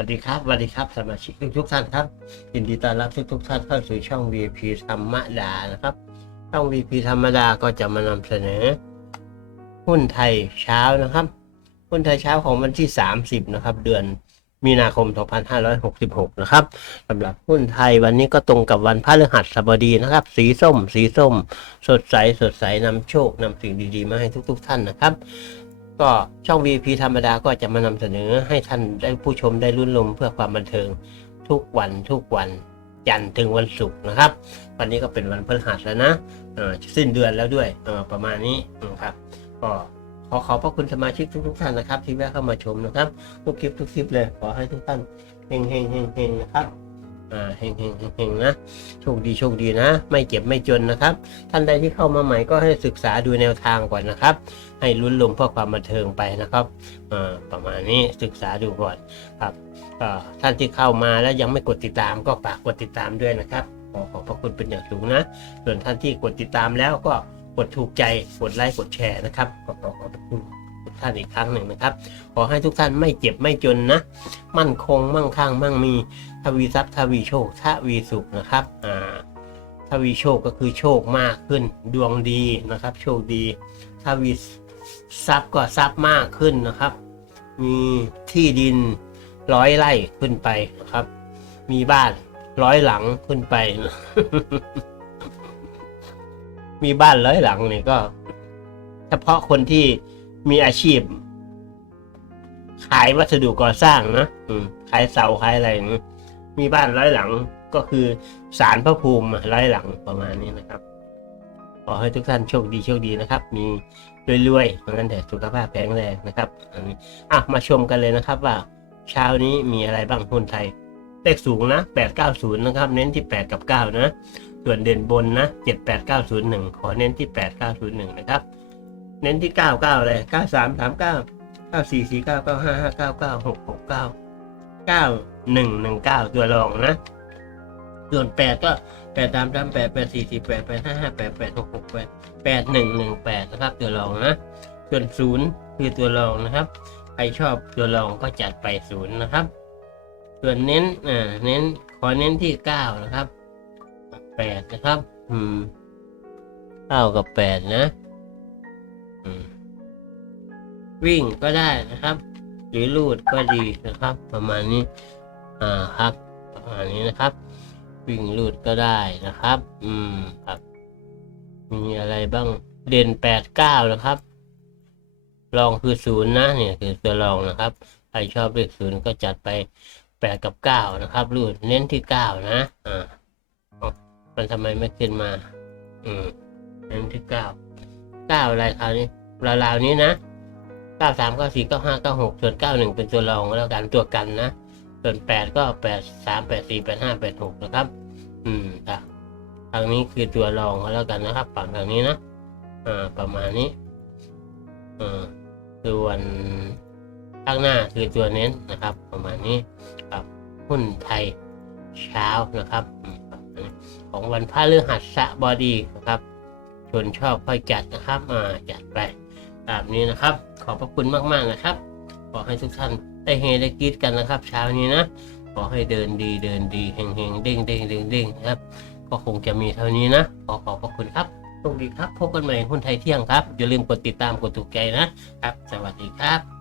วัสดีครับสวัสดีครับสมาชิกทุกๆท่านครับยินดีต้อนรับทุกทุกๆท่านเข้าสู่ช่อง VP ธรรมดานะครับ ช่อง VP ธรรมดาก็จะมานำเสนอ หุ้นไทยเช้านะครับ หุ้นไทยเช้าของวันที่ 30 นะครับ เดือนมีนาคม 2566 นะครับสำหรับหุ้นไทยวันนี้ก็ตรงกับวันพฤหัสบดีนะครับ สีส้ม สีส้ม สดใส สดใสนำโชคนำสิ่งดีๆ มาให้ทุก ๆ ท่านนะครับ ก็ช่อง VP ธรรมดาก็จะมานำเสนอให้ท่านได้ผู้ชมได้รุ่นลมเพื่อความบันเทิงทุกวันทุกวันจันทร์ถึงวันศุกร์นะครับ วันนี้ก็เป็นวันพฤหัสแล้วนะสิ้นเดือนแล้วด้วยประมาณนี้นะครับก็ขอขอบพระคุณสมาชิกทุกๆท่านนะครับ ที่แวะเข้ามาชมนะครับทุกคลิปทุกคลิปเลยขอให้ทุกท่านเฮงเฮงเฮงเฮงนะครับ อ่าเฮงเฮงเฮงนะโชคดีโชคดีนะ ไม่เจ็บไม่จนนะครับ ท่านใดที่เข้ามาใหม่ก็ให้ศึกษาดูแนวทางก่อนนะครับ ให้ลุ้นลมเพื่อความบันเทิงไปนะครับอ่าประมาณนี้ศึกษาดูก่อนครับก็ท่านที่เข้ามาแล้วยังไม่กดติดตามก็ฝากกดติดตามด้วยนะครับขอขอบพระคุณเป็นอย่างสูงนะ ส่วนท่านที่กดติดตามแล้วก็กดถูกใจกดไลค์กดแชร์นะครับขอขอขอบพระคุณ ทุกท่านอีกครั้งหนึ่งนะครับ ขอให้ทุกท่านไม่เจ็บไม่จนนะ มั่นคงมั่งคั่งมั่งมีทวีทรัพย์ทวีโชคทวีสุขนะครับอ่าทวีโชคก็คือโชคมากขึ้นดวงดีนะครับ โชคดีทวีทรัพย์ก็ทรัพย์มากขึ้นนะครับ มีที่ดินร้อยไร่ขึ้นไปนะครับ มีบ้านร้อยหลังขึ้นไป มีบ้านร้อยหลังเนี่ยก็ เฉพาะคนที่ มีอาชีพ ขายวัสดุก่อสร้างนะอืขายเสาขายอะไรมีบ้านร้อยหลังก็คือศาลพระภูมิร้อยหลังประมาณนี้นะครับ ขอให้ทุกท่านโชคดีโชคดีนะครับ มีรวยๆเพราะงั้นแต่สุขภาพแข็งแรงนะครับอันนี้อะมาชมกันเลยนะครับว่าเช้านี้มีอะไรบ้างหุ้นไทยเลขสูงนะ890 นะครับ เน้นที่ 8 กับ 9 นะ ส่วนเด่นบนนะ 78901 ขอเน้นที่ 8901 นะครับ เน้นที่ 99 เลย 9339 9449 955 99669 9119 ตัวรองนะ ส่วน 8 ก็8 3 3 8 8 4 4 8 8 5 5 8 8 6 6 8 8 1 1 8 นะครับ ตัวรองนะ ส่วน 0 คือตัวรองนะครับ ใครชอบตัวรองก็จัดไป 0 นะครับ ส่วนเน้นอ่าเน้นขอเน้นที่ 9 นะครับ 8 นะครับ อืม9กับ 8 นะ วิ่งก็ได้นะครับ หรือลูดก็ดีนะครับ ประมาณนี้ อ่าครับ ประมาณนี้นะครับ วิ่งลูดก็ได้นะครับ อืมครับ มีอะไรบ้างเด่นแปดเก้านะครับรองคือศูนย์นะเนี่ยคือตัวรองนะครับใครชอบเลขศูนย์ก็จัดไปแปดกับเก้านะครับรูดเน้นที่เก้านะอ่าอ๋อมันทำไมไม่ขึ้นมา อืมเน้นที่เก้า เก้าอะไรคราวนี้ราวๆนี้นะเก้าสามเก้าสี่เก้าห้าเก้าหกส่วนเก้าหนึ่งเป็นตัวรองแล้วกันตัวกันนะ ส่วนแปดก็แปดสามแปดสี่แปดห้าแปดหกนะครับ อืมครับทางนี้คือตัวรองแล้วกันนะครับฝั่งทางนี้นะอ่าประมาณนี้อ่าส่วนข้างหน้าคือตัวเน้นนะครับ ประมาณนี้ครับหุ้นไทยเช้านะครับ ของวันพฤหัสบดีนะครับ ชวนชอบค่อยจัดนะครับมาจัดไปแบบนี้นะครับ ขอบพระคุณมากๆนะครับ ขอให้ทุกท่านได้เฮได้กีดกันนะครับ เช้านี้นะ ขอให้เดินดีเดินดีเฮงเฮงเด้งเด้งเด้งเด้งครับ ก็คงจะมีเท่านี้นะ ขอขอบพระคุณครับโชคดีครับ พบกันใหม่หุ้นไทยเที่ยงครับ อย่าลืมกดติดตามกดถูกใจนะครับ สวัสดีครับ